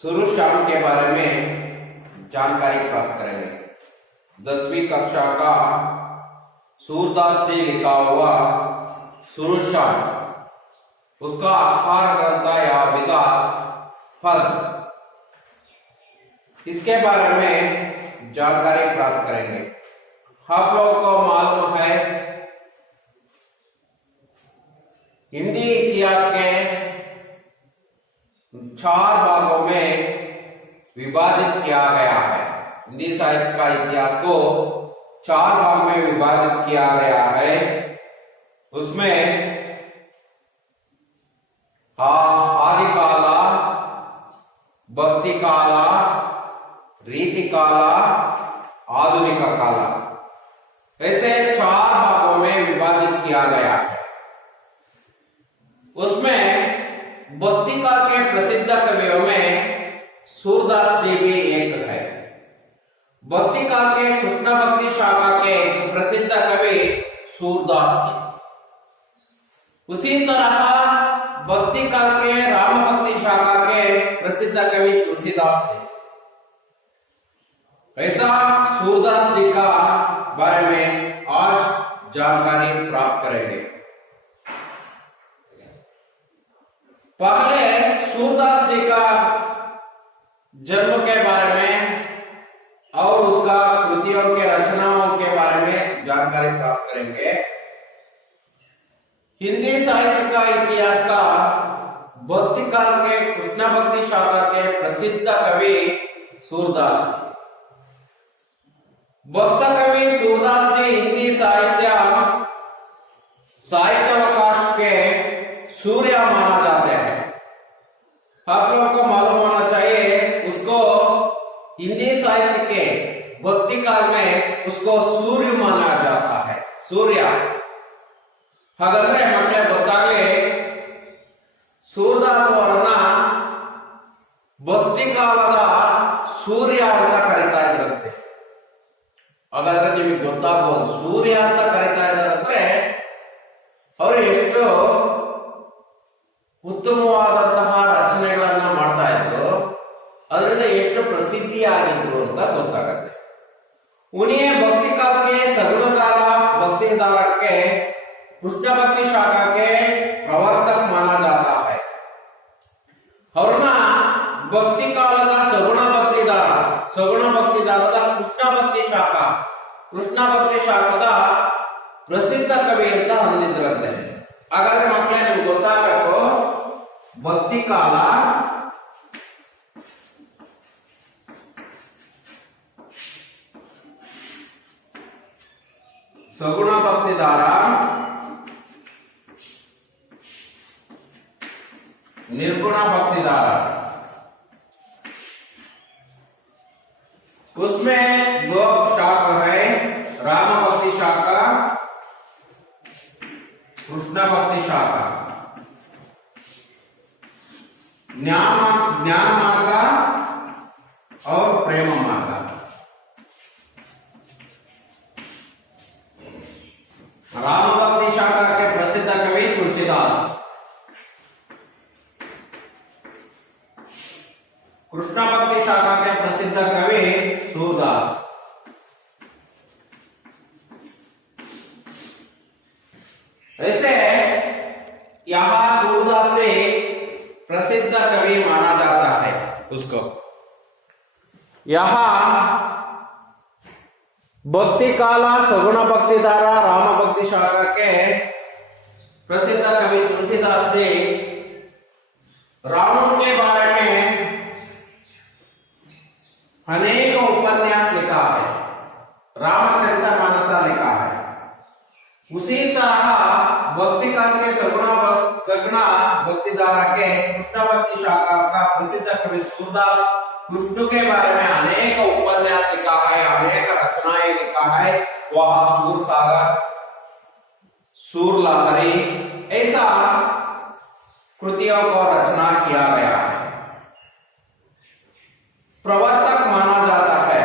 सुरुष शाम के बारे में जानकारी प्राप्त करेंगे। 10वीं कक्षा का सूरदास जी लिखा हुआ सुरुष शाम, उसका आहार ग्रंथ या विधा फल, इसके बारे में जानकारी प्राप्त करेंगे। आप लोगों को मालूम है हिंदी इतिहास के 4 भागों में विभाजित किया गया है। हिंदी साहित्य का इतिहास को 4 भाग में विभाजित किया गया है। उसमें आदि काला, भक्ति काला, रीति काला, आधुनिक काला, ऐसे 4 भागों में विभाजित किया गया है। उसमें भक्ति काल के प्रसिद्ध कवियों में सूरदास जी भी एक है। भक्ति काल के कृष्ण भक्ति शाखा के प्रसिद्ध कवि सूरदास जी, उसी तरह भक्ति काल के राम भक्ति शाखा के प्रसिद्ध कवि तुलसीदास जी। ऐसा सूरदास जी का बारे में आज जानकारी प्राप्त करेंगे। पहले सूरदास जी का जन्म के बारे में और उसका कृतियों के रचनाओं के बारे में जानकारी प्राप्त करेंगे। हिंदी साहित्य का इतिहास का भक्ति काल के कृष्ण भक्ति शाखा के प्रसिद्ध कवि सूरदास जी। भक्त कवि सूरदास जी हिंदी साहित्यावकाश के सूर्य माना जाते हैं। आप लोगों को मालूम होना चाहिए, उसको हिंदी साहित्य के भक्ति काल में उसको सूर्य माना जाता है। सूर्य हागाದ್ರೆ ಮಕ್ಕಳೇ ಗೊತ್ತಾಗಲಿ, ಸೂರದಾಸ್ ಅವರನ್ನ ಭಕ್ತಿ ಕಾಲದ ಸೂರ್ಯ ಅಂತ ಕರೀತಾ ಇದ್ರಂತೆ. ಹಾಗಾದ್ರೆ ನಿಮಗೆ ಗೊತ್ತಾಗಬಹುದು ಸೂರ್ಯ ಅಂತ ಕರೀತಾ ಇದ್ದಾರಂದ್ರೆ ಅವರು ಎಷ್ಟು ಉತ್ತಮವಾದಂತಹ ರಚನೆಗಳನ್ನ ಮಾಡ್ತಾ ಇದ್ರು, ಅದರಿಂದ ಎಷ್ಟು ಪ್ರಸಿದ್ಧಿಯಾಗಿದ್ರು ಅಂತ ಗೊತ್ತಾಗತ್ತೆ। उन्हें भक्ति काल के सगुणधारा भक्ति धारा के कृष्ण भक्ति शाखा के प्रवर्तक माना जाता है। और ना भक्ति काल का सगुण भक्ति धारा कृष्ण भक्ति शाखा प्रसिद्ध कवि ಅಂತ ಅಂದಿದ್ರಂತೆ। ಹಾಗಾದ್ರೆ ಮಕ್ಕಳೇ ನಿಮಗೆ ಗೊತ್ತಾಗಬೇಕು, ಭಕ್ತಿ ಕಾಲ, सगुण भक्ति धारा, निर्गुण भक्ति धारा, उसमें 2 शाखा है, राम भक्ति शाखा, कृष्ण भक्ति शाखा। ज्ञान मार्ग और प्रेम मार्ग। राम भक्ति शाखा के प्रसिद्ध कवि तुलसीदास, कृष्ण भक्ति शाखा के प्रसिद्ध कवि सूरदास। ऐसे यहाँ सूरदास से प्रसिद्ध कवि माना जाता है उसको। यहाँ भक्ति काला, सगुण भक्ति धारा, राम भक्ति शाखा के प्रसिद्ध कवि तुलसीदास जी रावण के बारे में अनेक उपन्यास लिखा है, रामचरितमानस लिखा है। उसी तरह भक्ति काल के सगुण भक्ति धारा के कृष्ण भक्ति शाखा का प्रसिद्ध कवि सूरदास कृष्ण के बारे में अनेक उपन्यास लिखा है, अनेक रचनाएं लिखा है। वह सूर सागर, सूर लहरी, ऐसा कृतियों को रचना किया गया है। प्रवर्तक माना जाता है।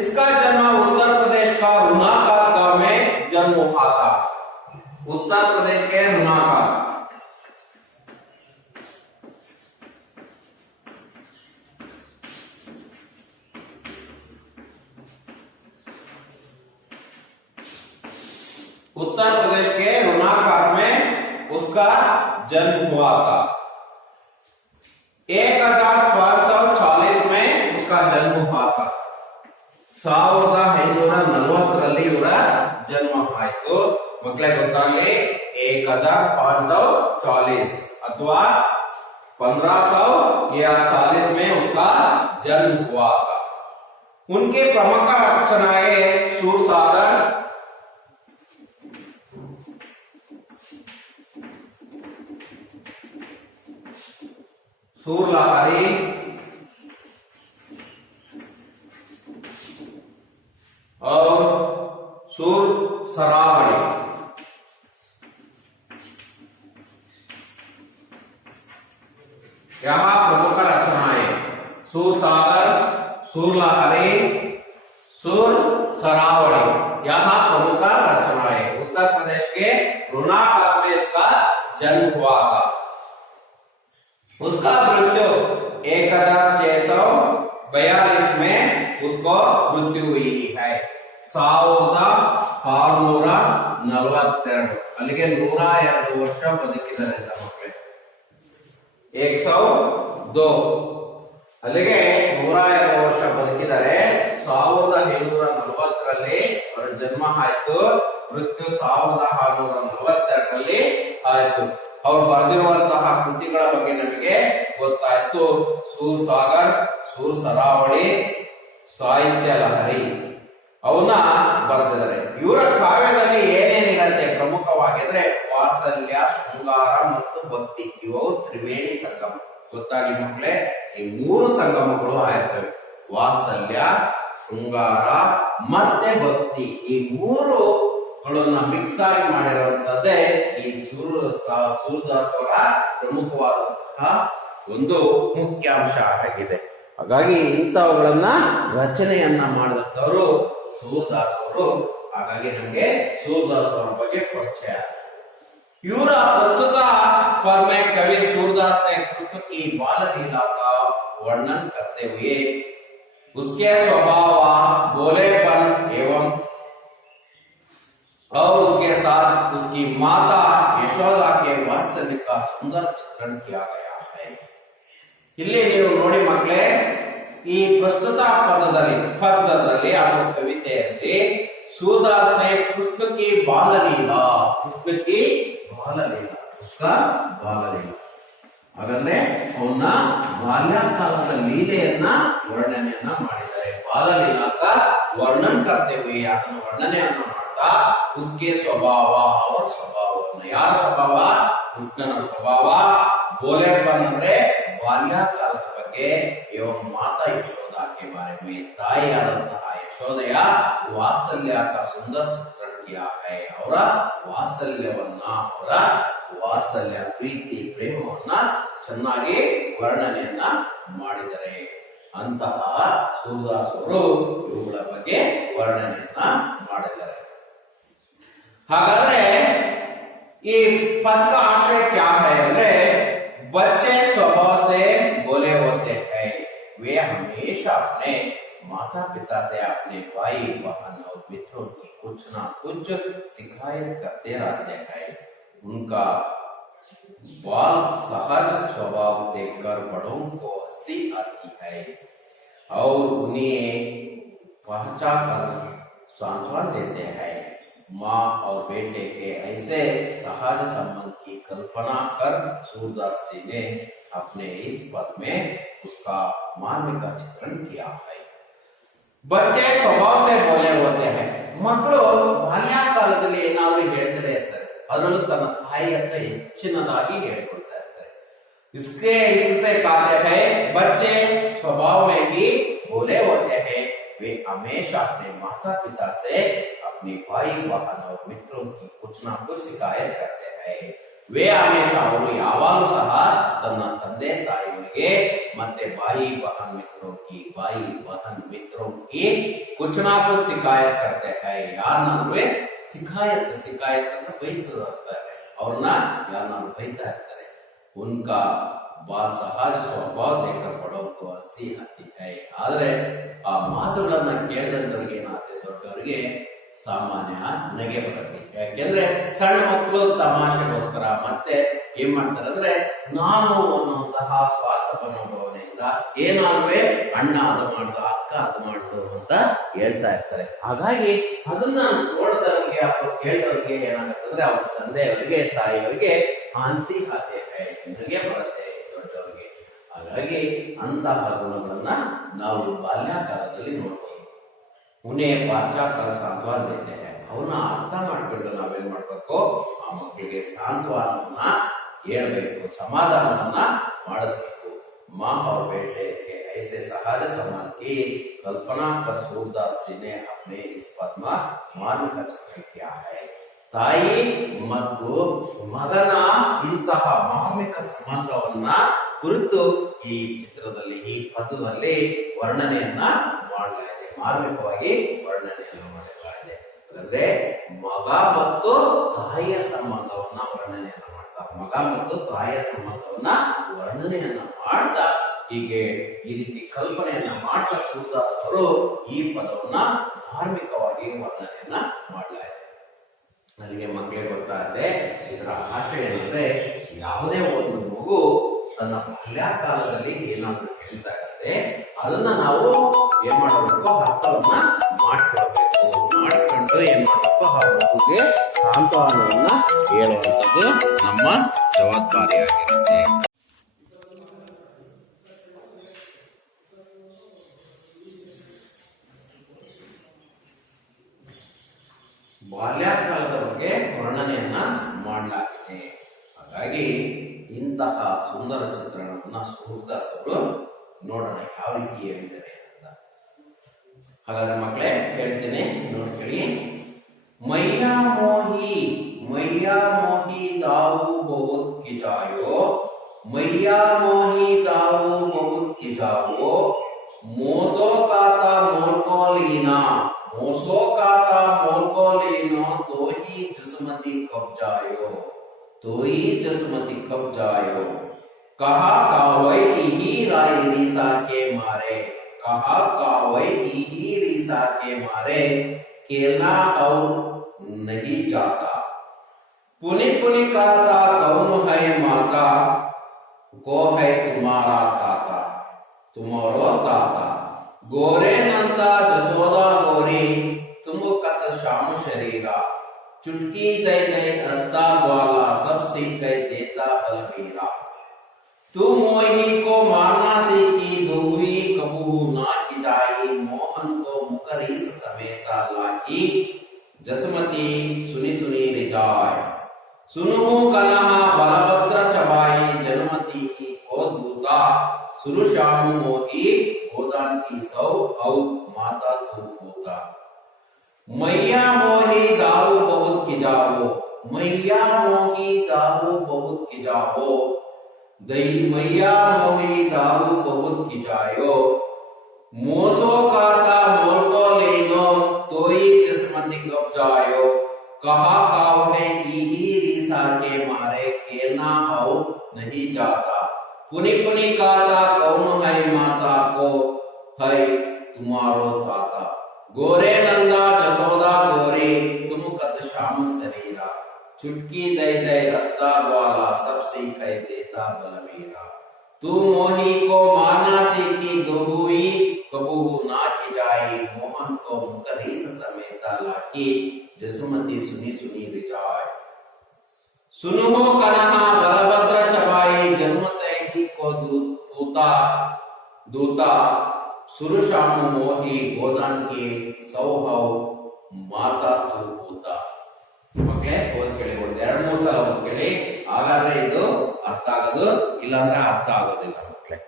इसका जन्म उत्तर प्रदेश का रुनाकात गांव में जन्म हुआ था। उत्तर प्रदेश के रुनाकात। उत्तर प्रदेश के रुनाकात में उसका जन्म हुआ था। 1540 में उसका जन्म हुआ था। 1540 ಇವರ ಜನ್ಮ ಆಯಿತು। ಮಕ್ಕಳೇ ಗೊತ್ತಾಗಲಿ 1540 अथवा 1540 में उसका जन्म हुआ था। उनके प्रमुख रचनाएं सूरसागर, सूरलहरी, और सूरसरावली। यहाँ प्रमुख रचनाएं सूरसागर, सूरलहरी, सूरसरावली, यहाँ प्रमुख रचनाएं। उत्तर प्रदेश के रुनाकात में इसका जन्म हुआ था। उसका मृत्यु 1642 में उसको मृत्यु हुई है। 1642 ಅಲ್ಲಿಗೆ 102 ವರ್ಷ ಬದುಕಿದ್ದಾರೆ ಅಂತ ಮಕ್ಕಳೇ। 102 ಅಲ್ಲಿಗೆ 102 ವರ್ಷ ಬದುಕಿದ್ದಾರೆ। 1740 ಅವರ ಜನ್ಮ ಆಯ್ತು, ಮೃತ್ಯು 1642 ಆಯ್ತು। ಅವರು ಬರೆದಿರುವಂತಹ ಕೃತಿಗಳ ಬಗ್ಗೆ ನಮಗೆ ಗೊತ್ತಾಯ್ತು। सूरसागर, सूरसरावली, ಸಾಹಿತ್ಯ ಲಹರಿ ಅವನ್ನ ಬರೆದಿದ್ದಾರೆ। ಇವರ ಕಾವ್ಯದಲ್ಲಿ ಏನೇನಿರುತ್ತೆ ಪ್ರಮುಖವಾಗಿದ್ರೆ ವಾತ್ಸಲ್ಯ, ಶೃಂಗಾರ ಮತ್ತು ಭಕ್ತಿ, ಇವು ತ್ರಿವೇಣಿ ಸಂಗಮ। ಗೊತ್ತಾಗಿ ಮಕ್ಕಳೇ, ಈ 3 ಸಂಗಮಗಳು ಆಗಿರ್ತವೆ। ವಾತ್ಸಲ್ಯ, ಶೃಂಗಾರ ಮತ್ತೆ ಭಕ್ತಿ, ಈ 3ಗಳನ್ನ ಮಿಕ್ಸ್ ಆಗಿ ಮಾಡಿರುವಂತದ್ದೇ ಈ ಸೂರದಾಸ್ ಅವರ ಪ್ರಮುಖವಾದಂತಹ ಒಂದು ಮುಖ್ಯಾಂಶ ಆಗಿದೆ। ಹಾಗಾಗಿ ಇಂಥವುಗಳನ್ನ ರಚನೆಯನ್ನ ಮಾಡಿದಂತವರು सूरदास ಅವರು। ಹಾಗಾಗಿ ನಮಗೆ सूरदास ಅವರ ಬಗ್ಗೆ ಪರಿಚಯ। ಇವರ प्रस्तुत पर में कवि सूरदास ने कृष्ण की बाल लीला का वर्णन करते हुए उसके स्वभाव, बोलेपन एवं और उसके साथ उसकी माता यशोदा के वात्सल्य का सुंदर चित्रण किया गया है। ಇಲ್ಲಿ ನೀವು ನೋಡಿ ಮಕ್ಕಳೇ, ಈ ಪ್ರಸ್ತುತ ಪದದಲ್ಲಿ ಅಥವಾ ಕವಿತೆಯಲ್ಲಿ सूरदास ने कृष्ण की बाल लीला, ಹಾಗಾದ್ರೆ ಅವನ ಬಾಲ್ಯಕಾಲದ ಲೀಲೆಯನ್ನ ವರ್ಣನೆಯನ್ನ ಮಾಡಿದ್ದಾರೆ। ಬಾಲಲೀಲಾಕ ವರ್ಣನ ಕರ್ತೇವೆ, ಅದನ್ನ ವರ್ಣನೆಯನ್ನ ಮಾಡ್ತಾ ಉಸ್ಕೆ ಸ್ವಭಾವ, ಅವರ ಸ್ವಭಾವವನ್ನು, ಯಾರ ಸ್ವಭಾವ? ಕೃಷ್ಣನ ಸ್ವಭಾವ, ಬೋಲೆಪನ್ ಅಂದ್ರೆ ಬಾಲ್ಯಕಾಲದ ಬಗ್ಗೆ, एवं माता यशोदा के बारे में, ತಾಯಿಯಾದಂತಹ ಯಶೋದೆಯ ವಾತ್ಸಲ್ಯ का सुंदर चित्रण किया है। ಅವರ ವಾತ್ಸಲ್ಯವನ್ನ, ಅವರ ವಾತ್ಸಲ್ಯ, ಪ್ರೀತಿ, ಪ್ರೇಮವನ್ನ ಚೆನ್ನಾಗಿ ವರ್ಣನೆಯನ್ನ ಮಾಡಿದರೆ ಅಂತಹ सूरदास ಅವರು ಇವುಗಳ ಬಗ್ಗೆ ವರ್ಣನೆಯನ್ನ ಮಾಡಿದ್ದಾರೆ। ಹಾಗಾದ್ರೆ ಈ पद का आशय क्या है ಅಂದ್ರೆ बच्चे स्वभाव से बोले होते हैं, वे हमेशा अपने माता पिता से अपने भाई बहन और मित्रों की कुछ ना कुछ शिकायत करते रहते हैं। उनका बाल सहज स्वभाव देखकर बड़ों को हंसी आती है और उन्हें पहचा कर सांत्वना देते हैं। माँ और बेटे के ऐसे सहज संबंध की कल्पना कर सूरदास जी ने अपने इस पद में उसका मार्मिक चित्रण किया है। बच्चे स्वभाव से बोले होते हैं, ಮಕ್ಕಳು ಬಾಲ್ಯಕಾಲದಲ್ಲಿ ಏನಾದ್ರು ಹೇಳ್ತಾರೆ ಇರ್ತಾರೆ, ಅದರಲ್ಲೂ ತನ್ನ ತಾಯಿ ಹತ್ರ ಹೆಚ್ಚಿನದಾಗಿ ಹೇಳ್ಕೊಳ್ತಾ ಇರ್ತಾರೆ। इससे कहते हैं बच्चे स्वभाव में ही बोले होते हैं, वे हमेशा अपने माता पिता से अपने भाई बहन और मित्रों की कुछ ना कुछ शिकायत करते हैं। वे हमेशा ಅವರು ಯಾವಾಗಲೂ ಸಹ ತನ್ನ ತಂದೆ ತಾಯಿಗಳಿಗೆ ಮತ್ತೆ ಬಾಯಿ ಬಹನ್ ಮಿತ್ರೋं की कुछ ना कुछ शिकायत करते हैं। ಯಾರನ್ನಾದ್ರೂ ಶಿಕಾಯತ್ ಅಂತ ಬೈತಾ ಇರ್ತಾರೆ, ಅವ್ರನ್ನ ಯಾರನ್ನಾದ್ರೂ ಬೈತಾ ಇರ್ತಾರೆ। उनका सहज स्वभाव देखकर बड़ों को हंसी आती है। ಆದ್ರೆ ಆ ಮಾತುಗಳನ್ನ ಕೇಳಿದಂತವರಿಗೆ ಏನಾಗುತ್ತೆ, ದೊಡ್ಡವರಿಗೆ ಸಾಮಾನ್ಯ ನಗೆ ಬರುತ್ತೆ. ಯಾಕೆಂದ್ರೆ ಸಣ್ಣ ಮಕ್ಕಳು ತಮಾಷೆಗೋಸ್ಕರ ಮತ್ತೆ ಏನ್ ಮಾಡ್ತಾರೆ ಅಂದ್ರೆ ನಾನು ಅನ್ನುವಂತಹ ಸ್ವಾರ್ಥ ಮನೋಭಾವನೆಯಿಂದ ಏನಾದ್ರೂ ಅಣ್ಣ ಅದು ಮಾಡು, ಅಕ್ಕ ಅದು ಮಾಡು ಅಂತ ಹೇಳ್ತಾ ಇರ್ತಾರೆ. ಹಾಗಾಗಿ ಅದನ್ನ ನೋಡಿದವರಿಗೆ ಅಥವಾ ಕೇಳಿದವರಿಗೆ ಏನಾಗುತ್ತಂದ್ರೆ ಅವ್ರ ತಂದೆಯವರಿಗೆ ತಾಯಿಯವರಿಗೆ ಹಾನ್ಸಿ ಹಾತೆ ನಗೆ ಬರುತ್ತೆ ದೊಡ್ಡವರಿಗೆ. ಹಾಗಾಗಿ ಅಂತಹ ಗುಣಗಳನ್ನ ನಾವು ಬಾಲ್ಯಕಾಲದಲ್ಲಿ ನೋಡ್ಬೋದು. ಉನ್ನೇ ಬಾಚಾಕರ ಸಾಂತ್ವನ ದೇತೆ ಹೈ, ಅವನ್ನ ಅರ್ಥ ಮಾಡ್ಕೊಂಡು ನಾವೇನ್ ಮಾಡ್ಬೇಕು, ಆ ಮಕ್ಕಳಿಗೆ ಸಾಂತ್ವನವನ್ನ ಹೇಳ್ಬೇಕು, ಸಮಾಧಾನವನ್ನ ಮಾಡಿಸ್ಬೇಕು. माँ और बेटे के ऐसे सहज संबंध की कल्पना कर सूरदास जी ने अपने इस पद्म मार्ग का चित्रण किया है. ತಾಯಿ ಮತ್ತು ಮಗನ ಇಂತಹ ಮಾರ್ಮಿಕ ಸಂಬಂಧವನ್ನ ಕುರಿತು ಈ ಚಿತ್ರದಲ್ಲಿ, ಈ ಪದ್ಯದಲ್ಲಿ ವರ್ಣನೆಯನ್ನ ಮಾಡಲಾಗಿದೆ. ಮಾರ್ಮಿಕವಾಗಿ ವರ್ಣನೆಯನ್ನ ಮಾಡಲಾಗಿದೆ. ಅಂದ್ರೆ ಮಗ ಮತ್ತು ತಾಯಿಯ ಸಂಬಂಧವನ್ನ ವರ್ಣನೆಯನ್ನ ಮಾಡ್ತಾರೆ. ಮಗ ಮತ್ತು ತಾಯಿಯ ಸಂಬಂಧವನ್ನ ವರ್ಣನೆಯನ್ನ ಮಾಡ್ತಾ ಹೀಗೆ ಈ ರೀತಿ ಕಲ್ಪನೆಯನ್ನ ಮಾಡ್ತಾ ಸೂರದಾಸ್ ಅವರು ಈ ಪದವನ್ನ ಧಾರ್ಮಿಕವಾಗಿ ವರ್ಣನೆಯನ್ನ ಮಾಡಲಾಗಿದೆ. ನನಗೆ ಮಕ್ಕಳಿಗೆ ಗೊತ್ತಾಗುತ್ತೆ ಇದರ ಆಶಯ ಏನಂದ್ರೆ, ಯಾವುದೇ ಒಂದು ಮಗು ತನ್ನ ಬಾಲ್ಯಕಾಲದಲ್ಲಿ ಏನಾದ್ರು ಹೇಳ್ತಾ ಇರುತ್ತೆ ಅದನ್ನ ನಾವು ಏನ್ ಮಾಡಬೇಕು, ಅರ್ಥವನ್ನ ಮಾಡ್ಕೊಳ್ಬೇಕು. ಮಾಡ್ಕೊಂಡು ಏನ್ ಮಾಡಬೇಕು, ಆ ಮಗುಗೆ ಸಾಂತ್ವನವನ್ನ ಹೇಳುವಂಥದ್ದು ನಮ್ಮ ಜವಾಬ್ದಾರಿಯಾಗಿರುತ್ತೆ. ಬಾಲ್ಯಕಾಲದ ಬಗ್ಗೆ ವರ್ಣನೆಯನ್ನ ಮಾಡಲಾಗಿದೆ. ಹಾಗಾಗಿ ಇಂತಹ ಸುಂದರ ಚಿತ್ರಣವನ್ನ ಸೂರದಾಸ್ ಅವರು ನೋಡೋಣ ಯಾವ ರೀತಿ ಹೇಳಿದ್ದಾರೆ ಅಂತ. ಹಾಗಾದ್ರೆ ಮಕ್ಕಳೇ ಹೇಳ್ತೇನೆ, ನೋಡ್ಕೊಳ್ಳಿ. मैया मोही दाऊ बहुत खिंचायो, मैया मोही दाऊ बहुत खिंचाओ, मोसो काता मोटको लीना, मोसो काता मोटको लीनो, तो ही जसमती कब जायो, तो ही जसमती कब जायो. कहा कावई इही राय रीसा के मारे, कहा कावई इही रीसा के मारे, खेलना और नहीं जाता. पुनि पुनि कहता कौन है माता, को है तुम्हारा ताता, तुम्हारो ताता. गोरे नंदा जसोदा गोरी, तुम कत शाम शरीरा, चुटकी दे दे अस्ता ग्वाला, सब सीख देता बलबीरा. तू मोही को मारना सीखी, दुहुई कबू ना की जाई, मोहन को मुकरीस समेता लाकी, जसमती सुनी सुनी रिजाय. सुनु कनहा बलभद्र चबाई, जनमती ही को दूता, सुरु श्याम मोही गोदान की सौ, औ माता तू होता. मैया मोही दाऊ बहुत खिजाओ, मैया मोही दाऊ बहुत खिजाओ, दई मैया मोही दाऊ बहुत खिजायो, मोसो काता मोलको लेनो, तोई जसमती कब जायो. कहा काव है इही रीसा के मारे, खेलना हो नहीं जाता. पुनि पुनि काता कौन है माता, को है तुम्हारो ताता. गोरे नंदा जसोदा गोरी, तुम कत श्याम शरीरा, चुटकी दे दे अस्ता ग्वाला, सब सीख देता बलबीरा. तू मोही को मारना सीखी, दुहुई कबू ना की जाई, मोहन को मुकरीस समेता लाकी, जसमती सुनी सुनी रिजाय. सुनो कनहा बलभद्र चबाई, जन्मते ही को दूता दूता, सुरु श्याम मोही गोदान के सौहौ, माता तू होता. ಮಕ್ಕಳೇ ಓದ್ಕೊಳ್ಳಿ, ಒಂದ್ 2-3 ಸಲ ಓದ್ಕೊಳ್ಳಿ. ಹಾಗಾದ್ರೆ ಇದು ಅರ್ಥ ಆಗೋದು, ಇಲ್ಲಾಂದ್ರೆ ಅರ್ಥ ಆಗೋದಿಲ್ಲ ಮಕ್ಕಳೇ.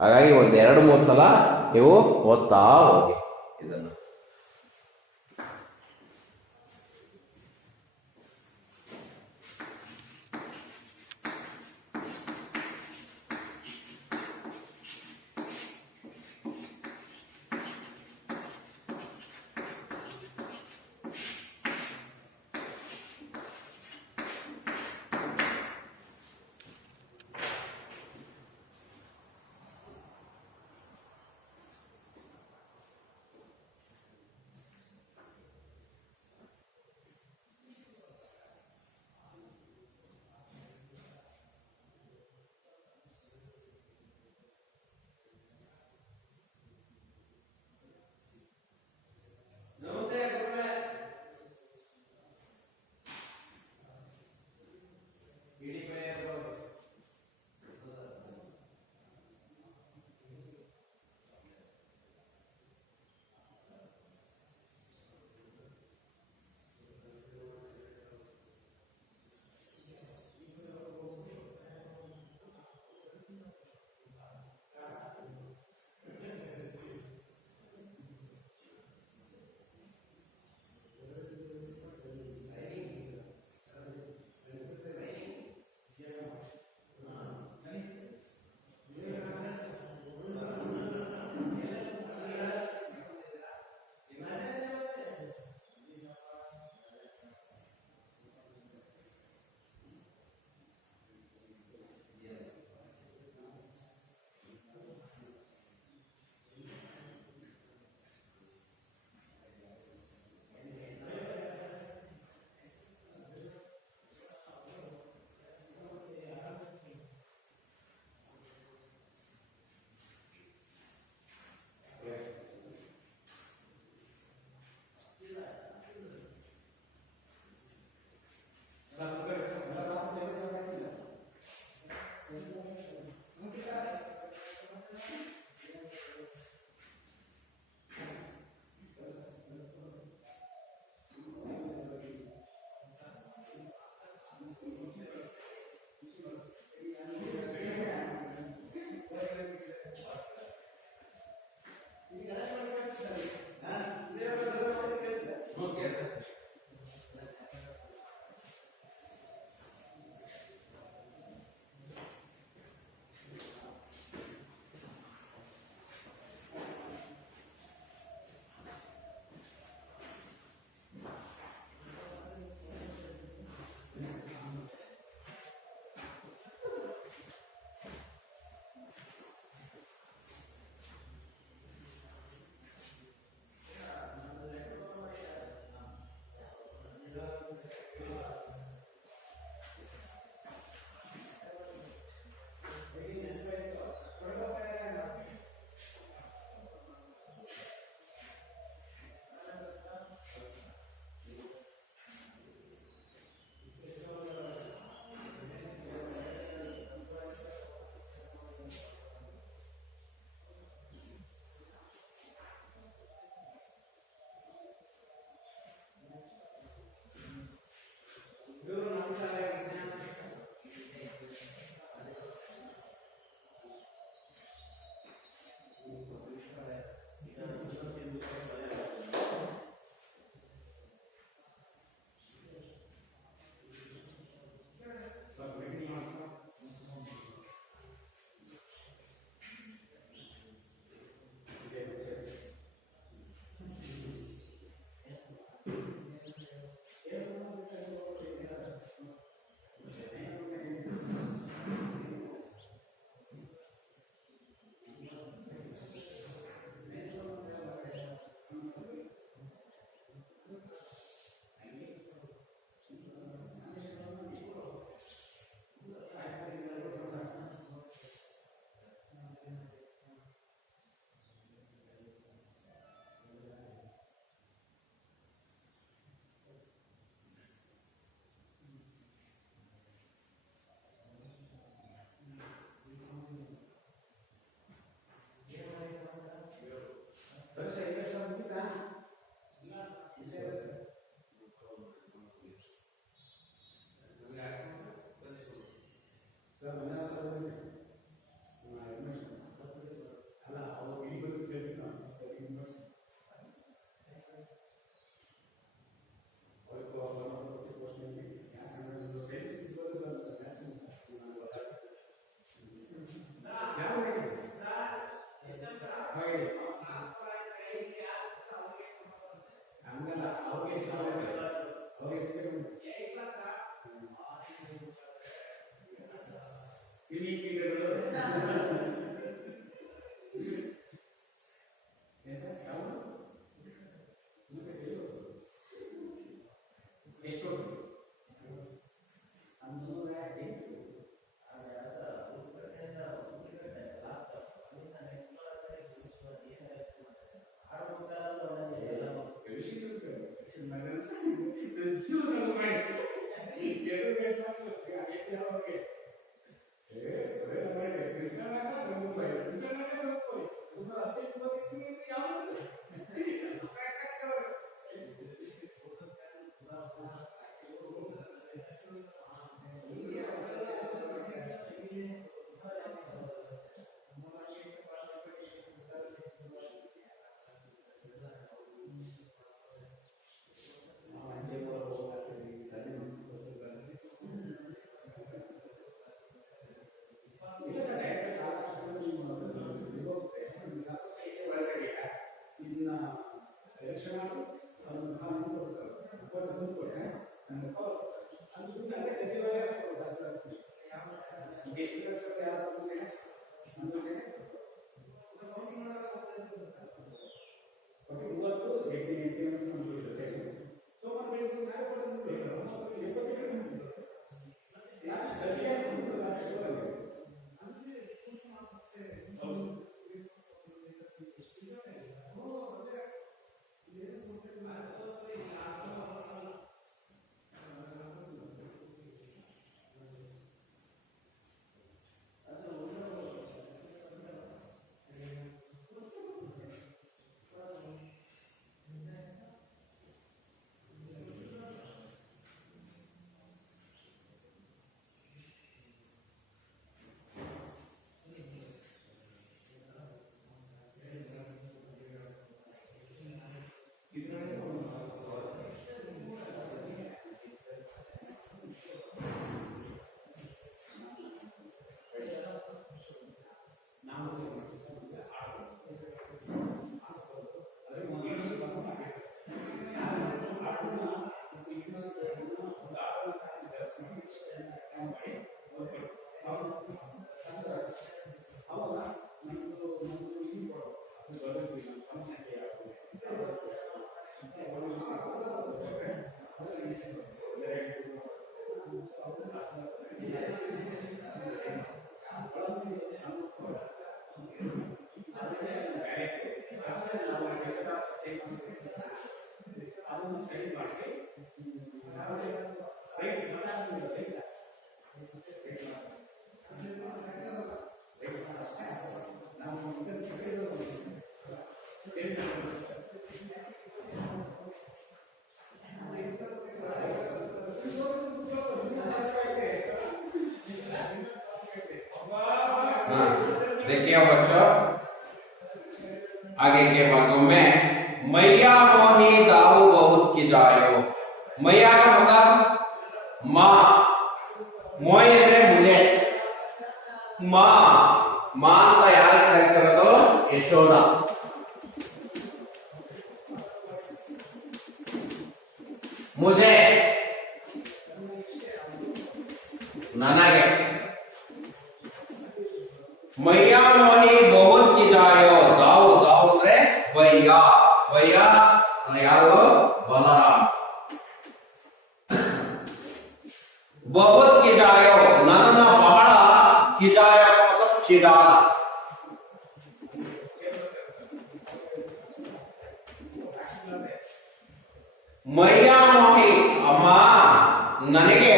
ಹಾಗಾಗಿ ಒಂದ್ 2-3 ಸಲ ನೀವು ಓದ್ತಾ ಹೋಗಿ ಇದನ್ನು. देखिए बच्चों, आगे के भागों में मैया मोही दाऊ बहुत की जायो। मैया का मतलब माँ, मोही ಅಂದ್ರೆ मुझे, माँ ಅಂತ ಯಾರು ಕರೀತಿರೋದು? ಯಶೋಧ. मुझे ನನಗೆ, मैया मोही बहुत की जायो। दाऊ ಅಂದ್ರೆ ಭಯ್ಯ ಯಾರು? ಬಲರಾಮ. बहुत की जायो ನನ್ನನ್ನ ಬಹಳ, ಕಿಜಾಯ मतलब ಚಿಡಾನ. मैया मोही ಅಮ್ಮ ನನಗೆ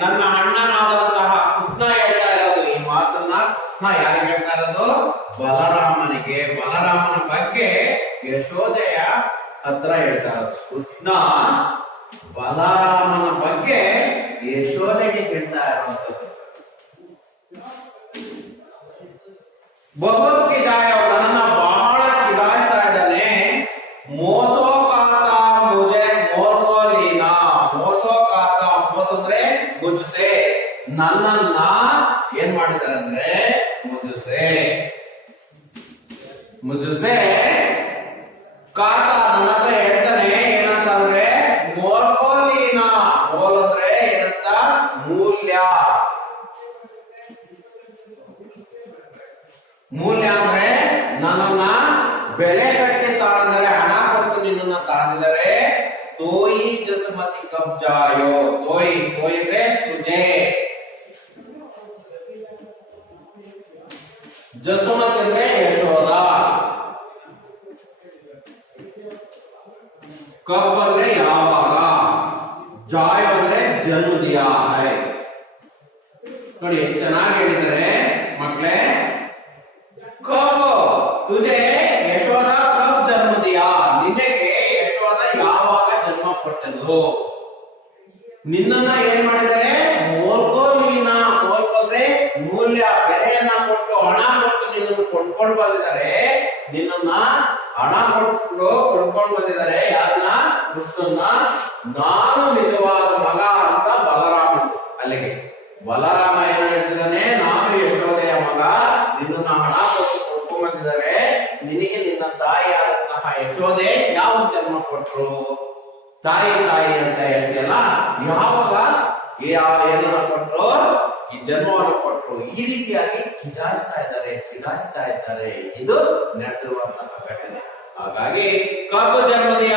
ನನ್ನ ಅಣ್ಣನಾದಂತಹ ಕೃಷ್ಣ ಹೇಳ್ತಾ ಇರೋದು. ಈ ಮಾತನ್ನ ಕೃಷ್ಣ ಯಾರಿಗೆ ಹೇಳ್ತಾ ಇರೋದು? ಬಲರಾಮನಿಗೆ. ಬಲರಾಮನ ಬಗ್ಗೆ ಯಶೋದೆಯ ಹತ್ರ ಹೇಳ್ತಾ ಇರೋದು. ಕೃಷ್ಣ ಬಲರಾಮನ ಬಗ್ಗೆ ಯಶೋದೆಗೆ ಹೇಳ್ತಾ ಇರುವಂತದ್ದು. ಬಹುತ್ ಜಾಯ ನನ್ನನ್ನ ಬಹಳ ಚಿಡಾಯಿಸ್ತಾ ಇದ್ದಾನೆ. ಮೋಸೋ ಕಾತ ಮುಜೆ ಮೋಸೋಲೀನಾ. ಮೋಸೋ ಕಾತ, ಮೋಸ ಅಂದ್ರೆ ಮುಜುಸೆ, ನನ್ನನ್ನ ಏನ್ ಮಾಡಿದಾರೆ ಅಂದ್ರೆ ಮುಜುಸೆ. ಮುಜುಸೆ ಕಾತ ನನ್ನ ಹತ್ರ ಹೇಳ್ತಾನೆ ಏನಂತ ಅಂದ್ರೆ ಮೋಲ್ಕೋಲಿನ. ಮೋಲ್ ಅಂದ್ರೆ ಏನಂತ? ಮೂಲ್ಯ. ಮೂಲ್ಯ ಅಂದ್ರೆ ನನ್ನನ್ನ ಬೆಲೆ ಕಟ್ಟಿ ತಾಳಿದರೆ, ಹಣ ಕೊಟ್ಟು ನಿನ್ನನ್ನ ತಾಳಿದರೆ, ತೋಯಿ ಜಸಮತಿ ಕಬ್ಜಾಯೋ. ತೋಯಿ ತೋಯಿ ಅಂದ್ರೆ ತುಜೆ, ಜಸುಮತಿ ಅಂದ್ರೆ ಯಶೋದ, ಕಬ್ ಅಂದ್ರೆ ಯಾವಾಗ, ಜಾಯ್ ಅಂದ್ರೆ ಜನ್ಮ ದಿಯಾ ಹೈ. ನೋಡಿ ಎಷ್ಟು ಚೆನ್ನಾಗಿ ಹೇಳಿದ್ದಾರೆ ಮಕ್ಕಳೇ. ಕಬ್ ತುಜೆ ಯಶೋದ ಕಬ್ ಜನ್ಮ ದಿಯಾ, ನಿನಗೆ ಯಶೋದ ಯಾವಾಗ ಜನ್ಮ ಕೊಟ್ಟದ್ದು. ನಿನ್ನನ್ನ ಏನ್ ಮಾಡಿದರೆ ಮೋಲ್ಕೋಲೀನ. ಮೋಲ್ಕೋದ್ರೆ ಮೂಲ್ಯ, ಬೆಲೆಯನ್ನ ಕೊಟ್ಟು, ಹಣ ಕೊಟ್ಟು ನಿನ್ನನ್ನು ಕೊಂಡ್ಕೊಂಡು ಬಂದಿದ್ದಾರೆ. ನಿನ್ನನ್ನ ಹಣ ಕೊಟ್ಟು ಕೊಂಡ್ಕೊಂಡು ಬಂದಿದ್ದಾರೆ. ಯಾರನ್ನ? ಕೃಷ್ಣನ್ನ. ನಾನು ನಿಜವಾದ ಮಗ ಅಂತ ಬಲರಾಮ. ಅಲ್ಲಿಗೆ ಬಲರಾಮ ಏನ್ ಹೇಳ್ತಿದ್ದಾನೆ? ನಾನು ಯಶೋದೆಯ ಮಗ, ನಿನ್ನನ್ನ ಹಣ ಕೊಟ್ಟು ಕೊಂಡ್ಕೊಂಡು ಬಂದಿದ್ದಾರೆ. ನಿನಗೆ ನಿನ್ನ ತಾಯಿಯಾದಂತಹ ಯಶೋದೆ ಯಾವ ಜನ್ಮ ಕೊಟ್ರು? ತಾಯಿ ತಾಯಿ ಅಂತ ಹೇಳ್ತೀಯಲ್ಲ, ಯಾವಾಗ ಏನನ್ನ ಕೊಟ್ರು? ಈ ಜನ್ಮವನ್ನು ಕೊಟ್ರು. ಈ ರೀತಿಯಾಗಿ ಕಿಜಾಯಿಸ್ತಾ ಇದ್ದಾರೆ, ಚಿರಾಯಿಸ್ತಾ ಇದ್ದಾರೆ. ಇದು ನಡೆದಿರುವಂತಹ ಘಟನೆ. ಹಾಗಾಗಿ ಕಬ್ಬು ಜನ್ಮದಿಯ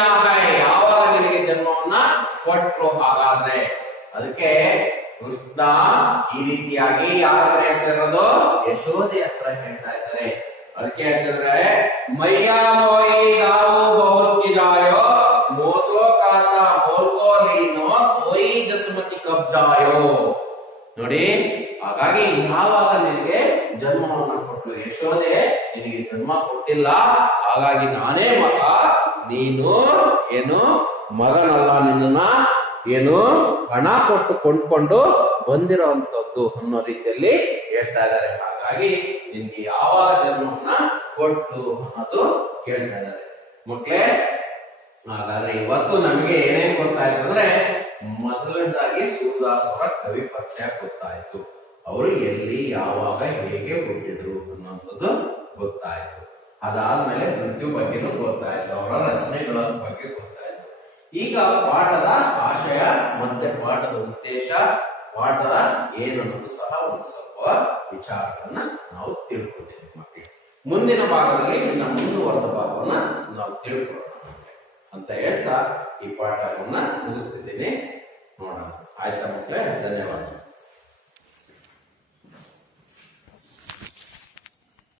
ಯಾವಾಗ ನಿನಗೆ ಜನ್ಮವನ್ನ ಕೊಟ್ರು? ಹಾಗಾದ್ರೆ ಅದಕ್ಕೆ ಕೃಷ್ಣ ಈ ರೀತಿಯಾಗಿ ಯಾರ ಹತ್ರ ಹೇಳ್ತಿರೋದು? ಯಶೋದೆ ಹತ್ರ ಹೇಳ್ತಾ ಇದ್ದಾರೆ. ಅದಕ್ಕೆ ಹೇಳ್ತಿದ್ರೆ ಮಯ್ಯ ಮೋಯಿ ಯಾವು ಬಹುತ್ ಜಾಯೋ ಮೋಸೋ ಕಾತ ಮೋಲ್ಕೋಲೀನೋ ತೋಯಿ ಜಸ್ಮತಿ ಕಬ್ಜಾಯೋ. ನೋಡಿ, ಹಾಗಾಗಿ ಯಾವಾಗ ನಿನಗೆ ಜನ್ಮವನ್ನ ಕೊಟ್ಲು ಯಶೋದೆ, ನಿನಗೆ ಜನ್ಮ ಕೊಟ್ಟಿಲ್ಲ. ಹಾಗಾಗಿ ನಾನೇ ಮಗ, ನೀನು ಏನು ಮಗನಲ್ಲ, ನಿನ್ನ ಏನು ಹಣ ಕೊಟ್ಟು ಕೊಂಡ್ಕೊಂಡು ಬಂದಿರೋಂಥದ್ದು ಅನ್ನೋ ರೀತಿಯಲ್ಲಿ ಹೇಳ್ತಾ ಇದ್ದಾರೆ. ಹಾಗಾಗಿ ನಿನ್ಗೆ ಯಾವಾಗ ಜನ್ಮವನ್ನ ಕೊಟ್ಟು ಅನ್ನೋದು ಕೇಳ್ತಾ ಇದ್ದಾರೆ ಮಕ್ಕಳೇ. ಹಾಗಾದ್ರೆ ಇವತ್ತು ನಮಗೆ ಏನೇನ್ ಗೊತ್ತಾಯ್ತು ಅಂದ್ರೆ, ಮೊದಲನೇದಾಗಿ ಸೂರದಾಸ್ ಅವರ ಕವಿ ಪರಿಚಯ ಗೊತ್ತಾಯ್ತು. ಅವರು ಎಲ್ಲಿ ಯಾವಾಗ ಹೇಗೆ ಹುಟ್ಟಿದ್ರು ಅನ್ನೋಂಥದ್ದು ಗೊತ್ತಾಯ್ತು. ಅದಾದ್ಮೇಲೆ ಮೃತ್ಯು ಬಗ್ಗೆನೂ ಗೊತ್ತಾಯ್ತು, ಅವರ ರಚನೆಗಳ ಬಗ್ಗೆ ಗೊತ್ತಾಯ್ತು. ಈಗ ಪಾಠದ ಆಶಯ ಮತ್ತೆ ಪಾಠದ ಉದ್ದೇಶ, ಪಾಠದ ಏನನ್ನೋದು ಸಹ ಒಂದು ಸ್ವಲ್ಪ ವಿಚಾರಗಳನ್ನ ನಾವು ತಿಳ್ಕೊಂಡಿದ್ದೀವಿ ಮಕ್ಕಳಿಗೆ. ಮುಂದಿನ ಭಾಗದಲ್ಲಿ ಇನ್ನ ಮುಂದುವರೆದ ಭಾಗವನ್ನ ನಾವು ತಿಳ್ಕೊಳ್ಳೋಣ ಅಂತ ಹೇಳ್ತಾ ಈ ಪಾಠವನ್ನ ಮುಗಿಸ್ತಿದ್ದೀನಿ. ನೋಡೋಣ. ಆಯ್ತಾ ಮಕ್ಕಳೇ? ಧನ್ಯವಾದ.